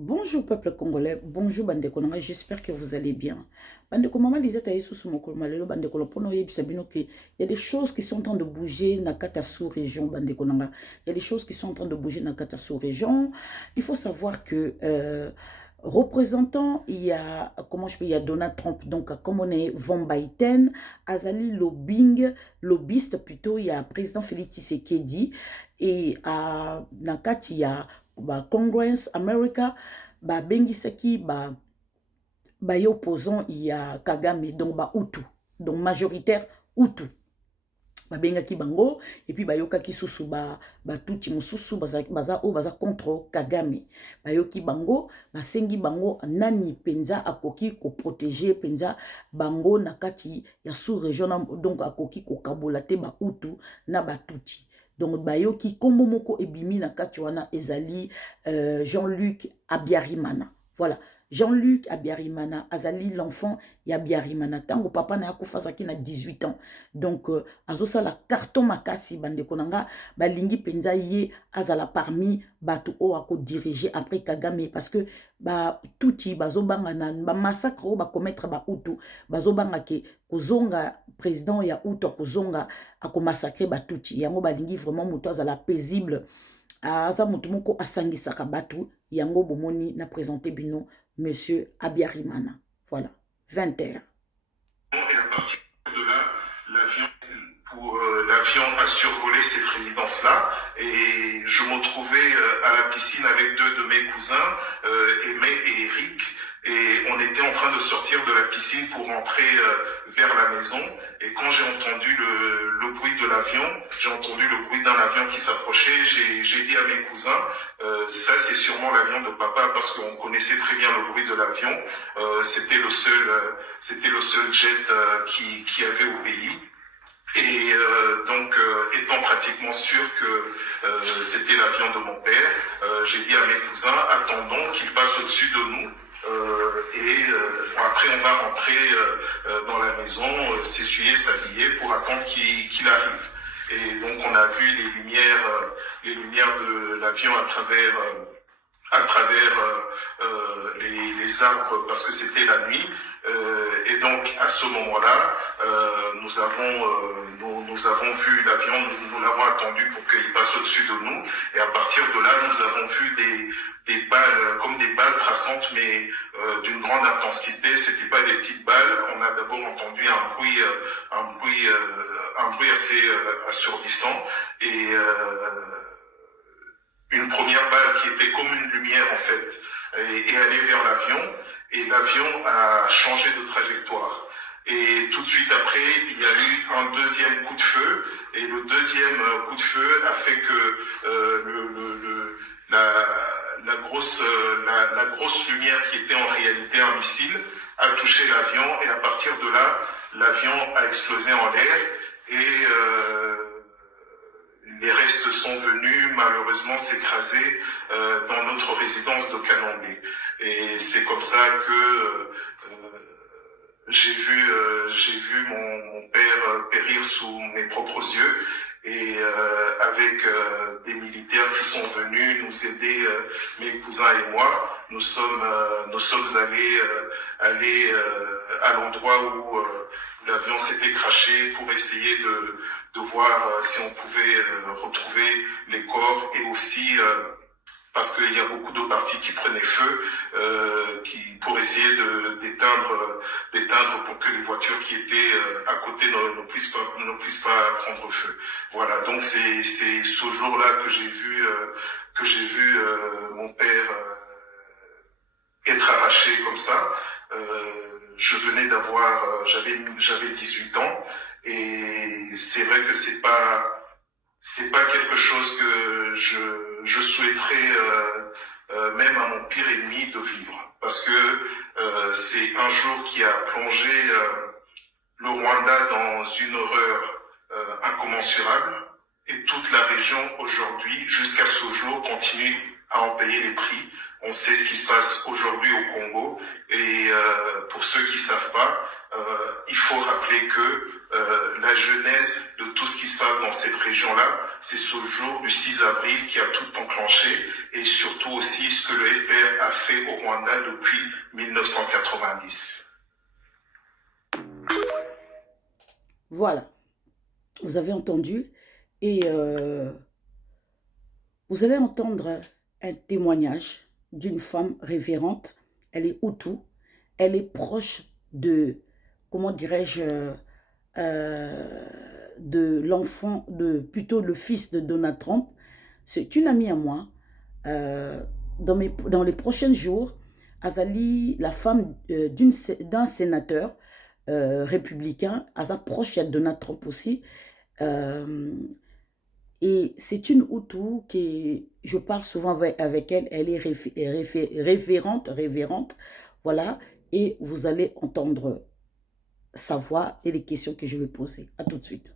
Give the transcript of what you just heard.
Bonjour peuple congolais, bonjour bande konanga, j'espère que vous allez bien. Bande Maman Lisette Aïssou Soumoko Malelo, bande Kolopono Yebisabino, il y a des choses qui sont en train de bouger dans la sous-région, bande konanga. Il y a des choses qui sont en train de bouger dans la sous-région. Il faut savoir que représentant, il y a, comment je peux, il y a Donald Trump, donc comme on est Van Biden, Azali lobbyiste plutôt, il y a président Félix Tshisekedi, et à Nakati, il y a Congress America bengisaki opposant il y a Kagame donc Hutu donc majoritaire Hutu bengaki bango et puis bayokaki susu tuti mususu baza contre Kagame bayoki bango basengi bango nani penza akoki ko protéger penza bango na kati ya sous région donc akoki ko kabola te Hutu na tuti. Donc, bayoki kombo moko ebimi na kati wana ezali Jean-Luc Abiyarimana. Voilà. Jean-Luc Abiyarimana, azali l'enfant ya Abiyarimana. Tango papa na yakufa zaki na 18 ans. Donc, azosa la carton makasi bande konanga, balingi penza ye azala parmi batu o ako diriger après Kagame. Parce que, tuti bazobanga na massacre o commettre Hutu, bazobanga ke kozonga président ya Hutu kozonga ako massacrer batuti. Yango balingi vraiment muto azala paisible. Aza mutu moko asangisaka batu. Yango bomoni na présenter bino Monsieur Abiyarimana. Voilà. 20h. Et à partir de là, l'avion a survolé cette résidence-là et je me trouvais à la piscine avec deux de mes cousins, Aimé et Eric, et on était en train de sortir de la piscine pour rentrer vers la maison. Et quand j'ai entendu le bruit de l'avion, j'ai entendu le bruit d'un avion qui s'approchait, j'ai dit à mes cousins, ça c'est sûrement l'avion de papa parce qu'on connaissait très bien le bruit de l'avion. C'était le seul jet qui avait au pays. Et donc, étant pratiquement sûr que c'était l'avion de mon père, j'ai dit à mes cousins, attendons qu'il passe au-dessus de nous. Après, on va rentrer dans la maison, s'essuyer, s'habiller pour attendre qu'il arrive. Et donc, on a vu les lumières de l'avion à travers les arbres parce que c'était la nuit. Et donc, à ce moment-là, nous avons vu l'avion, nous l'avons attendu pour qu'il passe au-dessus de nous. Et à partir de là, nous avons vu des balles, comme des balles traçantes, mais d'une grande intensité. C'était pas des petites balles. On a d'abord entendu un bruit assez assourdissant. Et une première balle qui était comme une lumière, en fait, est allée vers l'avion. Et l'avion a changé de trajectoire. Et tout de suite après, il y a eu un deuxième coup de feu. Et le deuxième coup de feu a fait que la grosse lumière qui était en réalité un missile a touché l'avion. Et à partir de là, l'avion a explosé en l'air. Et les restes sont venus malheureusement s'écraser dans notre résidence de Kanambé. Et c'est comme ça que j'ai vu mon père périr sous mes propres yeux. Et avec des militaires qui sont venus nous aider, mes cousins et moi, nous sommes allés à l'endroit où l'avion s'était crashé pour essayer de voir si on pouvait retrouver les corps et aussi parce qu'il y a beaucoup de parties qui prenaient feu pour essayer d'éteindre pour que les voitures qui étaient à côté ne puissent pas prendre feu. Voilà, donc c'est ce jour-là que j'ai vu mon père être arraché comme ça. Je venais d'avoir, j'avais 18 ans et c'est vrai que c'est pas quelque chose que je souhaiterais même à mon pire ennemi de vivre parce que c'est un jour qui a plongé le Rwanda dans une horreur incommensurable et toute la région aujourd'hui jusqu'à ce jour continue à en payer les prix. On sait ce qui se passe aujourd'hui au Congo et pour ceux qui savent pas, il faut rappeler que la genèse de tout ce qui se passe dans cette région-là, c'est ce jour du 6 avril qui a tout enclenché et surtout aussi ce que le FPR a fait Rwanda depuis 1990. Voilà, vous avez entendu et vous allez entendre un témoignage d'une femme révérente. Elle est Hutu, elle est proche de, comment dirais-je, de l'enfant, plutôt le fils de Donald Trump. C'est une amie à moi. Dans les prochains jours, Azali, la femme d'un sénateur républicain, Aza proche de Donald Trump aussi. Et c'est une Hutu qui, je parle souvent avec elle, elle est révérente, voilà, et vous allez entendre sa voix et les questions que je vais poser. À tout de suite.